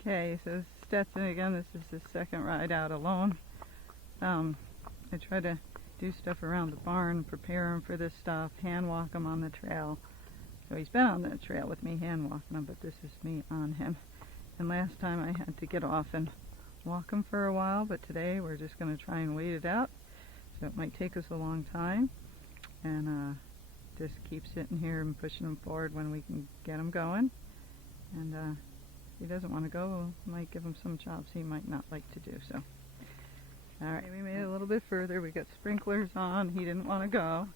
Okay, so Stetson again, this is his second ride out alone. I try to do stuff around the barn, prepare him for this stuff, hand walk him on the trail. So he's been on the trail with me hand walking him, but this is me on him. And last time I had to get off and walk him for a while, but today we're just going to try and wait it out. So it might take us a long time, and just keep sitting here and pushing him forward when we can get him going. And if he doesn't want to go, we might give him some jobs he might not like to do. So, alright, we made it a little bit further. We got sprinklers on. He didn't want to go.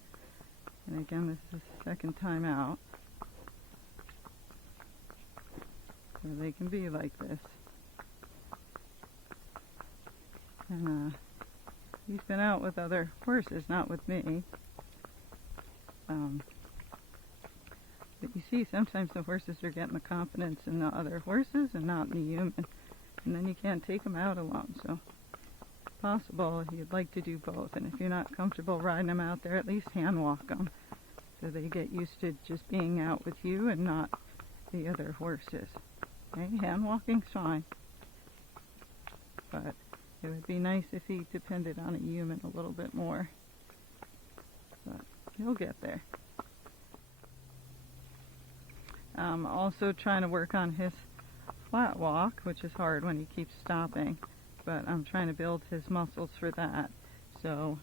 And again, this is the second time out. So they can be like this. And he's been out with other horses, not with me. But you see, sometimes the horses are getting the confidence in the other horses and not in the human. And then you can't take them out alone. So, it's possible you'd like to do both. And if you're not comfortable riding them out there, at least hand walk them. So they get used to just being out with you and not the other horses. Okay, hand walking's fine. But it would be nice if he depended on a human a little bit more. But he'll get there. Also trying to work on his flat walk, which is hard when he keeps stopping, but I'm trying to build his muscles for that. So,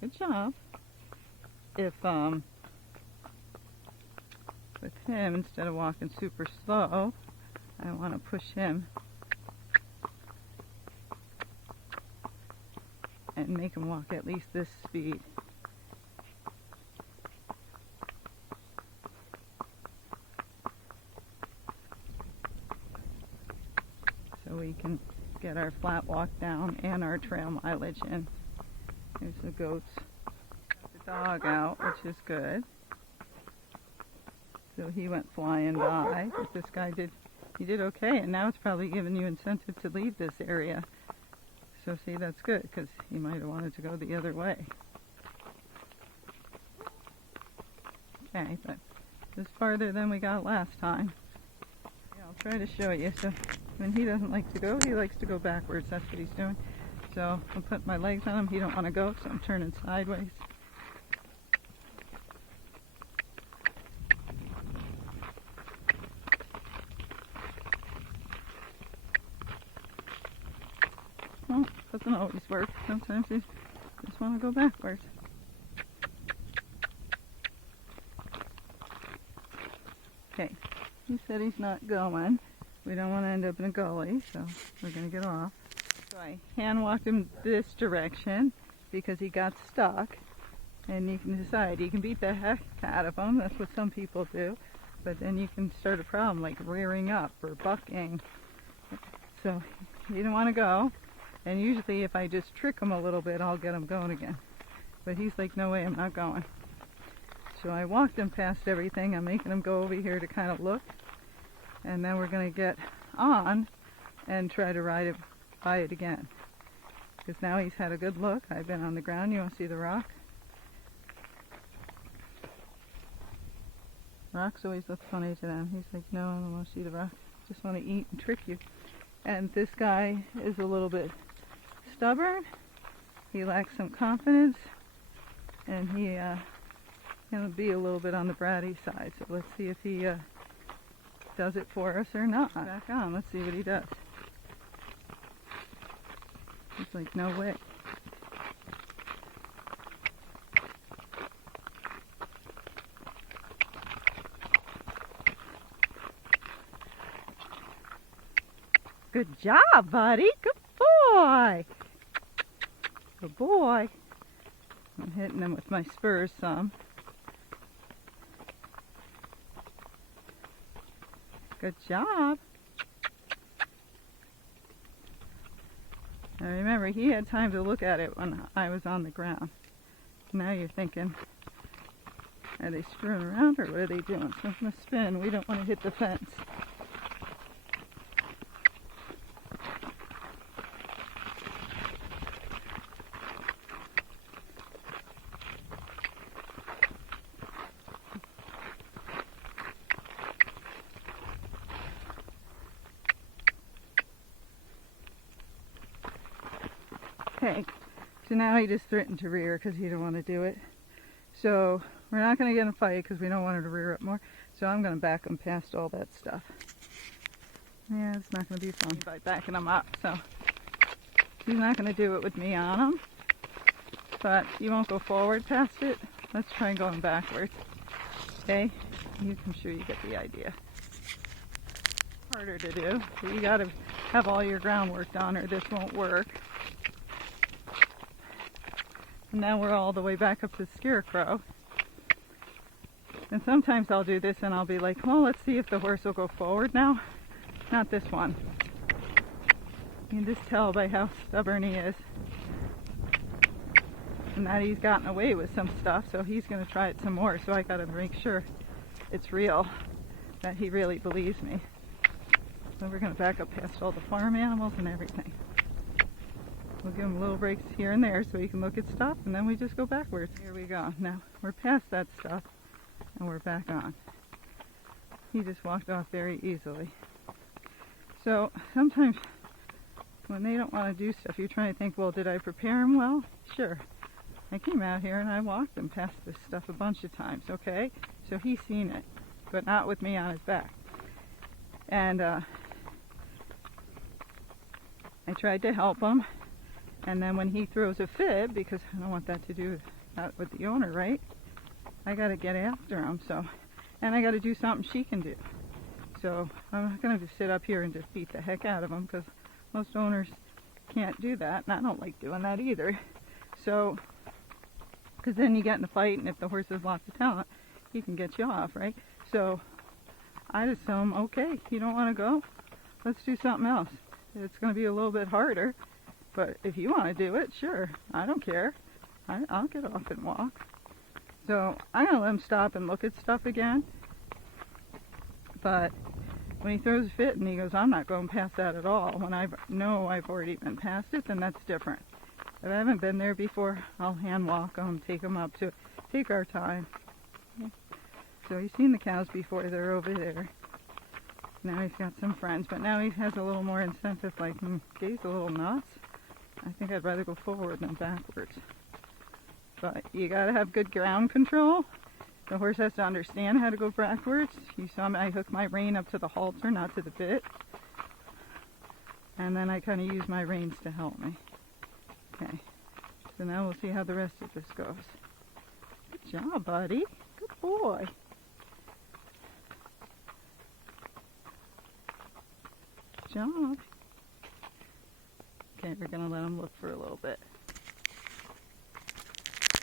good job. If with him, instead of walking super slow, I want to push him and make him walk at least this speed. So we can get our flat walk down and our trail mileage in. Here's the goats. Got the dog out, which is good. So he went flying by. But this guy did okay, and now it's probably giving you incentive to leave this area. So see, that's good, because he might have wanted to go the other way. Okay, but it's farther than we got last time. Yeah, I'll try to show you. So when he doesn't like to go, he likes to go backwards. That's what he's doing. So I'll put my legs on him. He don't want to go, so I'm turning sideways. Well, doesn't always work. Sometimes you just want to go backwards. Okay, he said he's not going. We don't want to end up in a gully, so we're going to get off. So I hand walked him this direction because he got stuck. And you can decide, you can beat the heck out of him. That's what some people do. But then you can start a problem like rearing up or bucking. So he didn't want to go. And usually if I just trick him a little bit, I'll get him going again. But he's like, no way, I'm not going. So I walked him past everything. I'm making him go over here to kind of look. And then we're going to get on and try to ride it by it again. Because now he's had a good look. I've been on the ground. You want to see the rock? Rocks always look funny to them. He's like, no, I don't want to see the rock. I just want to eat and trick you. And this guy is a little bit stubborn. He lacks some confidence. And he going to be a little bit on the bratty side. So let's see if he does it for us or not. Back on. Let's see what he does. He's like, no way. Good job, buddy. Good boy. Good boy. I'm hitting him with my spurs some. Good job. Now remember, he had time to look at it when I was on the ground. Now you're thinking, are they screwing around or what are they doing? So I'm going to spin. We don't want to hit the fence. Okay, so now he just threatened to rear because he didn't want to do it. So we're not going to get in a fight because we don't want her to rear up more. So I'm going to back him past all that stuff. Yeah, it's not going to be fun by backing him up. So he's not going to do it with me on him. But you won't go forward past it. Let's try going backwards. Okay? I'm sure you get the idea. Harder to do. But you got to have all your groundwork done or this won't work. And now we're all the way back up to the scarecrow. And sometimes I'll do this and I'll be like, well, let's see if the horse will go forward now. Not this one. You can just tell by how stubborn he is. And that he's gotten away with some stuff, so he's going to try it some more. So I got to make sure it's real, that he really believes me. So we're going to back up past all the farm animals and everything. We'll give him little breaks here and there so he can look at stuff, and then we just go backwards. Here we go. Now we're past that stuff, and we're back on. He just walked off very easily. So sometimes when they don't want to do stuff, you're trying to think, well, did I prepare him well? Sure. I came out here and I walked him past this stuff a bunch of times, okay? So he's seen it, but not with me on his back. And I tried to help him. And then when he throws a fit, because I don't want that to do that with the owner, right? I got to get after him. So, and I got to do something she can do. So I'm not going to just sit up here and just beat the heck out of him, because most owners can't do that, and I don't like doing that either. So, because then you get in a fight, and if the horse has lots of talent, he can get you off, right? So I just tell him, okay, you don't want to go? Let's do something else. It's going to be a little bit harder. But if you want to do it, sure. I don't care. I'll get off and walk. So I'm going to let him stop and look at stuff again. But when he throws a fit and he goes, I'm not going past that at all, when I know I've already been past it, then that's different. If I haven't been there before, I'll hand walk him, take him up to take our time. Okay. So he's seen the cows before. They're over there. Now he's got some friends, but now he has a little more incentive, like, Gay's a little nuts. I think I'd rather go forward than backwards. But you gotta have good ground control. The horse has to understand how to go backwards. You saw me, I hook my rein up to the halter, not to the bit. And then I kind of use my reins to help me. Okay, so now we'll see how the rest of this goes. Good job, buddy. Good boy. Good job. Okay, we're going to let him look for a little bit.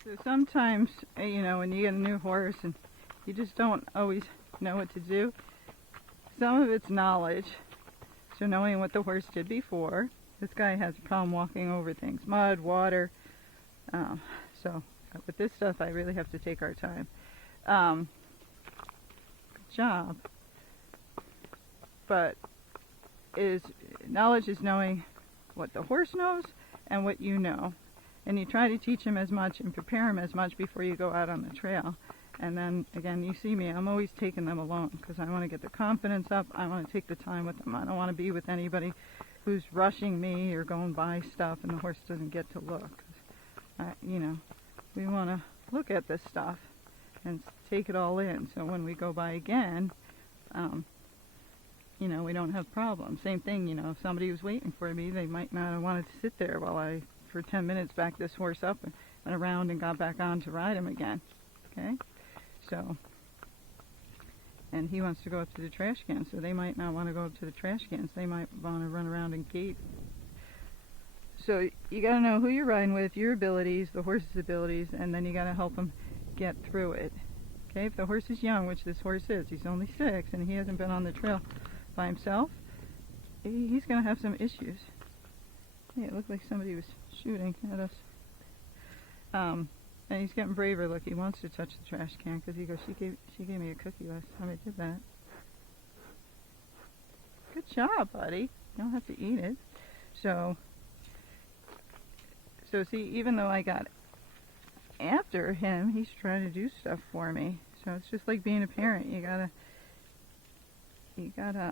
So sometimes, you know, when you get a new horse and you just don't always know what to do, some of it's knowledge. So knowing what the horse did before. This guy has a problem walking over things, mud, water. So with this stuff, I really have to take our time. Good job. But knowledge is knowing what the horse knows and what you know. And you try to teach him as much and prepare him as much before you go out on the trail. And then, again, you see me, I'm always taking them alone because I want to get the confidence up. I want to take the time with them. I don't want to be with anybody who's rushing me or going by stuff and the horse doesn't get to look. You know, we want to look at this stuff and take it all in. So when we go by again, you know, we don't have problems. Same thing, you know, if somebody was waiting for me, they might not have wanted to sit there while I, for 10 minutes, backed this horse up and went around and got back on to ride him again. Okay? So, and he wants to go up to the trash can, so they might not want to go up to the trash cans. They might want to run around and gate. So you got to know who you're riding with, your abilities, the horse's abilities, and then you got to help him get through it. Okay? If the horse is young, which this horse is, he's only 6 and he hasn't been on the trail by himself, he's going to have some issues. Yeah, it looked like somebody was shooting at us. And he's getting braver. Look, he wants to touch the trash can because he goes, she gave me a cookie last time I did that. Good job, buddy. You don't have to eat it. So see, even though I got after him, he's trying to do stuff for me. So it's just like being a parent. You gotta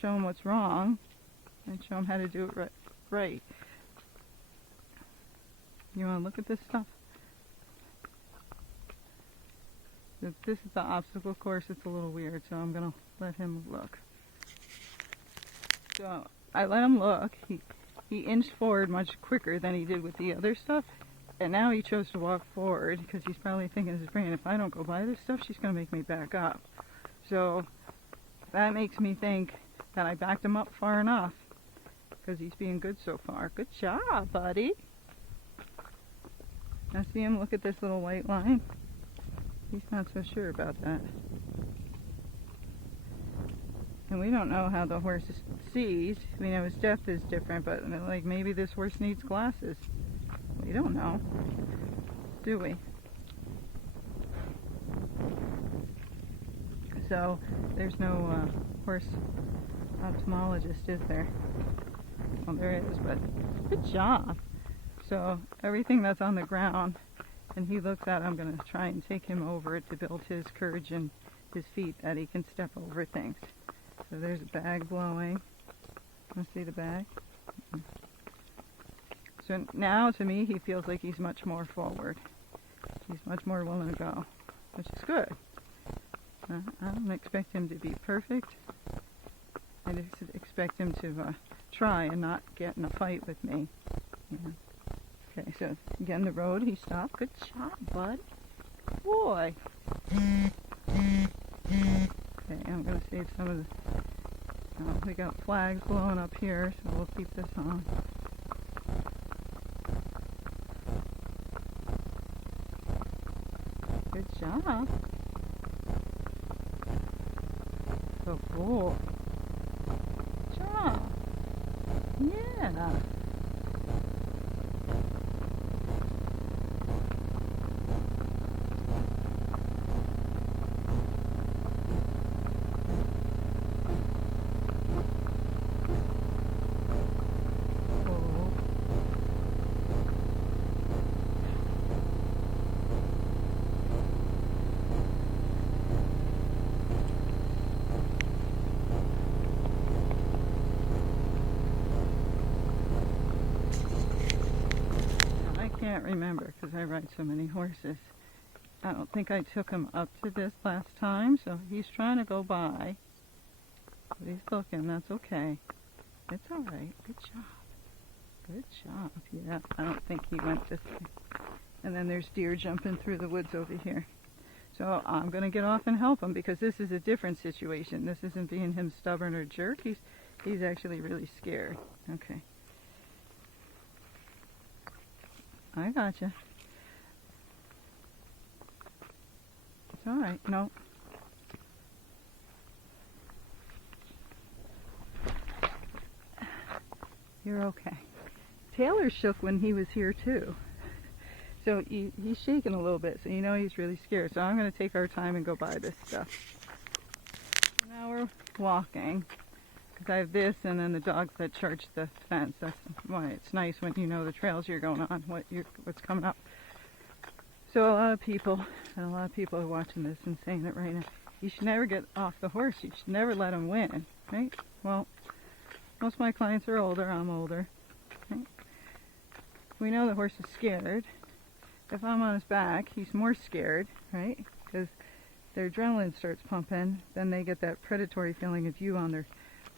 show him what's wrong and show him how to do it right. You want to look at this stuff? If this is the obstacle course, it's a little weird, so I'm going to let him look. So I let him look. He inched forward much quicker than he did with the other stuff. And now he chose to walk forward because he's probably thinking in his brain, if I don't go by this stuff, she's going to make me back up. So that makes me think that I backed him up far enough because he's being good so far. Good job, buddy. Now see him look at this little white line? He's not so sure about that. And we don't know how the horse sees. We know his depth is different, but like maybe this horse needs glasses. We don't know, do we? So there's no horse ophthalmologist, is there? Well, there is, but good job. So everything that's on the ground and he looks at, I'm going to try and take him over to build his courage and his feet that he can step over things. So there's a bag blowing. Want to see the bag? So now to me he feels like he's much more forward. He's much more willing to go, which is good. I don't expect him to be perfect. I just expect him to try and not get in a fight with me. Yeah. Okay, so again the road, he stopped. Good job, bud. Boy. Okay, I'm going to save some of the... we got flags blowing up here, so we'll keep this on. Good job. So cool. Good job. Yeah. I can't remember because I ride so many horses. I don't think I took him up to this last time, so he's trying to go by. But he's looking, that's okay. It's alright. Good job. Good job. Yeah, I don't think he went this way. And then there's deer jumping through the woods over here. So I'm going to get off and help him because this is a different situation. This isn't being him stubborn or jerk. He's actually really scared. Okay. I gotcha. It's alright. No. You're okay. Taylor shook when he was here too. So he's shaking a little bit, so you know he's really scared. So I'm going to take our time and go by this stuff. Now we're walking. I have this and then the dogs that charge the fence. That's why it's nice when you know the trails you're going on, what's coming up. So a lot of people are watching this and saying it right now. You should never get off the horse. You should never let him win, right? Well, most of my clients are older. I'm older. Right? We know the horse is scared. If I'm on his back, he's more scared, right? Because their adrenaline starts pumping. Then they get that predatory feeling of you on their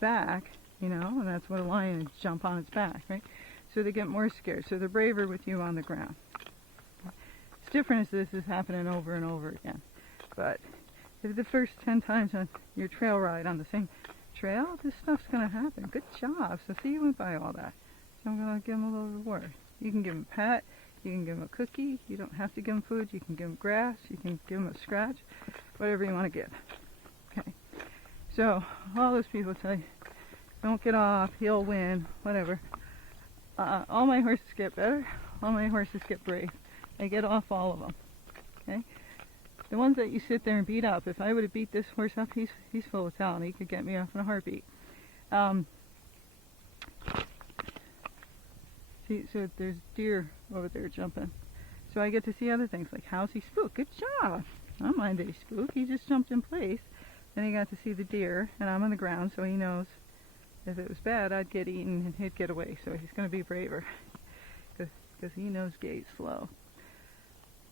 back, you know, and that's what a lion is, jump on its back, right? So they get more scared. So they're braver with you on the ground. It's different as this is happening over and over again. But if the first 10 times on your trail ride on the same trail, this stuff's going to happen. Good job. So see, you went by all that. So I'm going to give him a little reward. You can give him a pat. You can give him a cookie. You don't have to give him food. You can give him grass. You can give him a scratch. Whatever you want to give. Okay. So all those people tell you, don't get off, he'll win, whatever. All my horses get better. All my horses get brave. I get off all of them. Okay. The ones that you sit there and beat up, if I would have beat this horse up, he's full of talent. He could get me off in a heartbeat. See, so there's deer over there jumping. So I get to see other things like how's he spook. Good job. I don't mind that he spooked. He just jumped in place. Then he got to see the deer, and I'm on the ground, so he knows if it was bad, I'd get eaten and he'd get away. So he's going to be braver. Because because he knows Gaye's slow.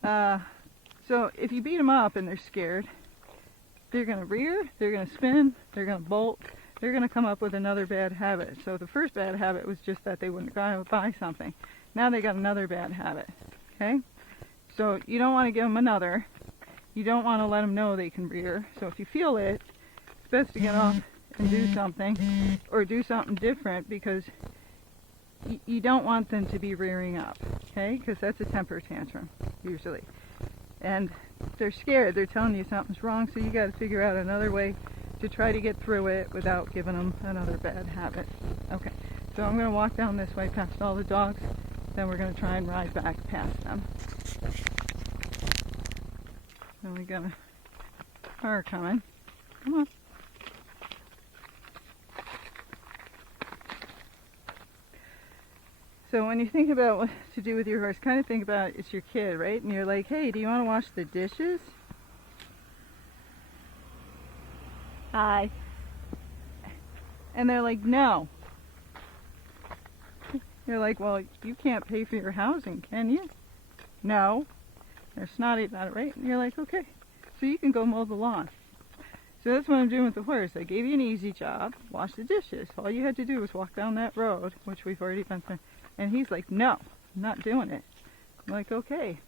So if you beat them up and they're scared, they're going to rear, they're going to spin, they're going to bolt, they're going to come up with another bad habit. So the first bad habit was just that they wouldn't go buy something. Now they got another bad habit. Okay? So you don't want to give them another. You don't want to let them know they can rear. So if you feel it, it's best to get off and do something, or do something different, because you don't want them to be rearing up. Okay? Because that's a temper tantrum, usually. And they're scared. They're telling you something's wrong, so you got to figure out another way to try to get through it without giving them another bad habit. Okay, so I'm going to walk down this way past all the dogs, then we're going to try and ride back past them. Then we got a car coming. Come on. So when you think about what to do with your horse, kind of think about it's your kid, right? And you're like, hey, do you want to wash the dishes? Hi. And they're like, no. You're like, well, you can't pay for your housing, can you? No. They're snotty about it, right? And you're like, okay, so you can go mow the lawn. So that's what I'm doing with the horse. I gave you an easy job, wash the dishes. All you had to do was walk down that road, which we've already been through. And he's like, no, I'm not doing it. I'm like, okay,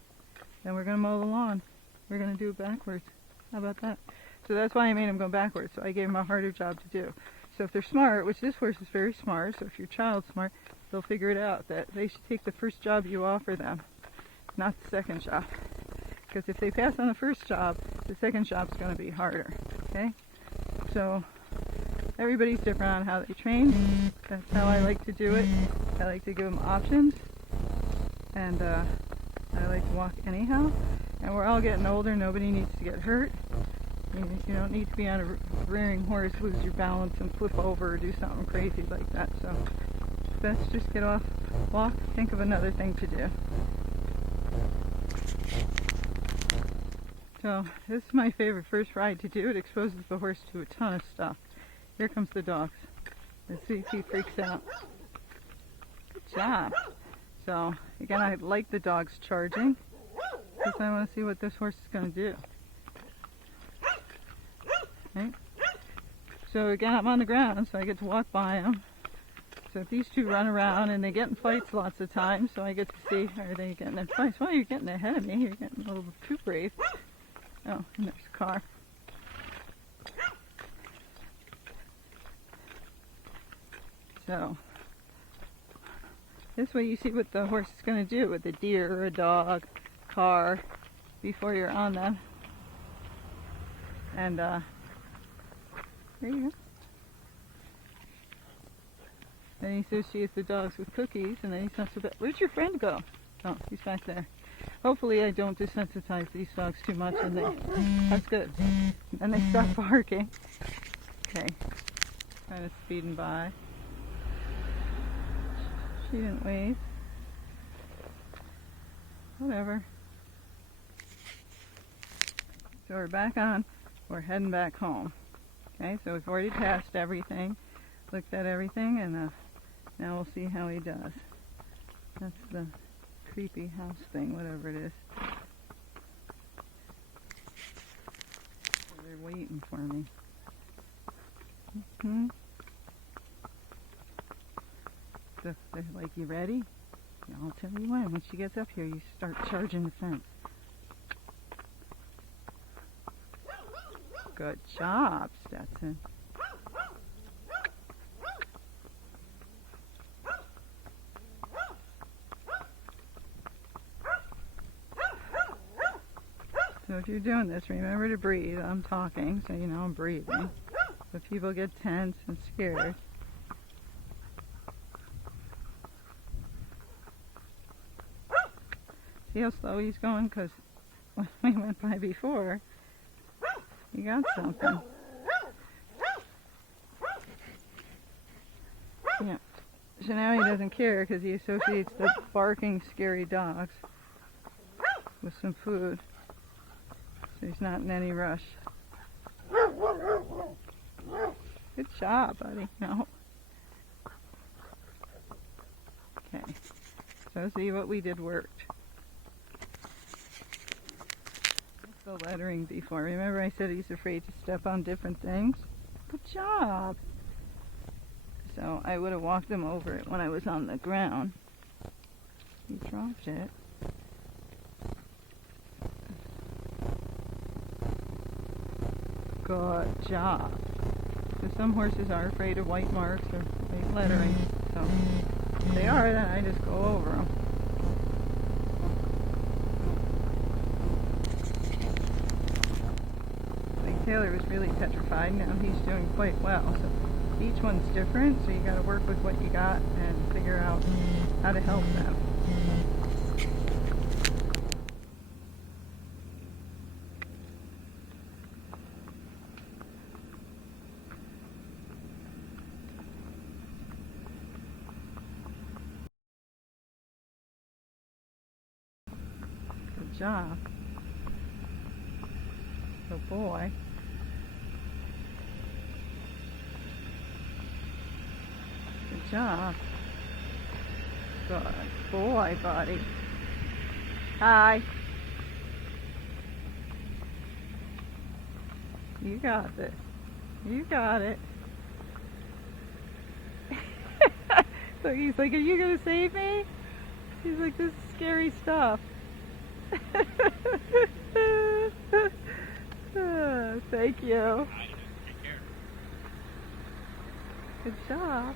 then we're going to mow the lawn. We're going to do it backwards. How about that? So that's why I made him go backwards. So I gave him a harder job to do. So if they're smart, which this horse is very smart, so if your child's smart, they'll figure it out, that they should take the first job you offer them, not the second job. Because if they pass on the first job, the second job's going to be harder. Okay? So everybody's different on how they train. That's how I like to do it. I like to give them options, and I like to walk anyhow. And we're all getting older. Nobody needs to get hurt. You don't need to be on a rearing horse, lose your balance, and flip over or do something crazy like that. So it's best just get off, walk, think of another thing to do. So this is my favorite first ride to do. It exposes the horse to a ton of stuff. Here comes the dogs. Let's see if he freaks out. Good job. So again, I like the dogs charging because I want to see what this horse is going to do. Right? So again, I'm on the ground, so I get to walk by them. So if these two run around, and they get in fights lots of times, so I get to see, are they getting in fights? Well, you're getting ahead of me. You're getting a little too brave. Oh, and there's a car. So this way you see what the horse is going to do with a deer or a dog, car, before you're on them. And there you go. Then he associates the dogs with cookies, and then he's not so bad. Where'd your friend go? Oh, he's back there. Hopefully I don't desensitize these dogs too much, and that's good. And they stop barking. Okay, kind of speeding by. She didn't wave. Whatever. So we're back on. We're heading back home. Okay, so we've already passed everything, looked at everything, and now we'll see how he does. That's the creepy house thing, whatever it is. So they're waiting for me. So they're like, you ready? Yeah, I'll tell you when. When she gets up here, you start charging the fence. Good job, Stetson. So if you're doing this, remember to breathe. I'm talking, so you know I'm breathing. So people get tense and scared. See how slow he's going? Because when we went by before, he got something. Yeah. So now he doesn't care because he associates the barking, scary dogs with some food. So he's not in any rush. Good job, buddy. No. Okay. So see, what we did worked. The lettering before. Remember I said he's afraid to step on different things? Good job! So I would have walked him over it when I was on the ground. He dropped it. Good job. So some horses are afraid of white marks or white lettering. So if they are, then I just go over them. Taylor was really petrified. Now he's doing quite well. So each one's different, so you got to work with what you got and figure out how to help them. Good job. Good boy. Good job. Good boy, buddy. Hi. You got this. You got it. So he's like, are you going to save me? He's like, this is scary stuff. Thank you. Good job.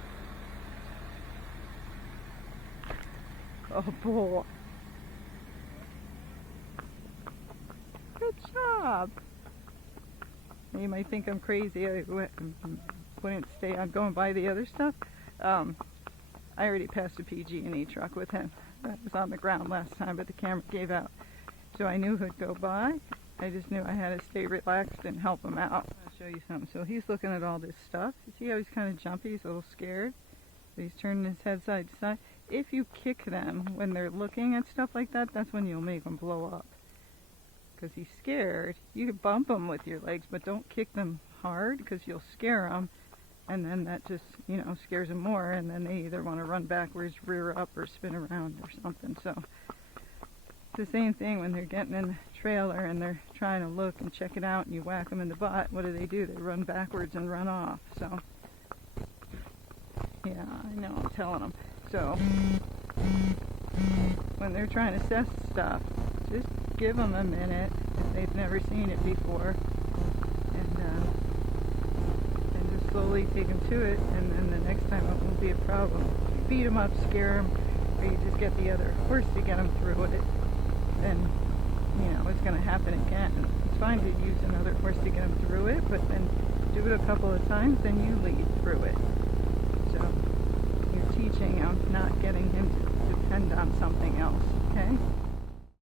Oh boy. Good job. You might think I'm crazy. I wouldn't stay on going by the other stuff. I already passed a PG&E truck with him. That was on the ground last time, but the camera gave out. So I knew who'd go by. I just knew I had to stay relaxed and help him out. I'll show you something. So he's looking at all this stuff. You see how he's kind of jumpy? He's a little scared. So he's turning his head side to side. If you kick them when they're looking at stuff like that, that's when you'll make them blow up. Because he's scared. You can bump them with your legs, but don't kick them hard because you'll scare them. And then that just, you know, scares them more. And then they either want to run backwards, rear up, or spin around or something. So it's the same thing when they're getting in the trailer and they're trying to look and check it out and you whack them in the butt. What do? They run backwards and run off. So, yeah, I know, I'm telling them. So, when they're trying to assess stuff, just give them a minute if they've never seen it before. And just slowly take them to it, and then the next time it won't be a problem. You beat them up, scare them, or you just get the other horse to get them through it, then, you know, it's going to happen again. It's fine to use another horse to get them through it, but then do it a couple of times, then you lead through it. So you're teaching him, not getting him to depend on something else, okay?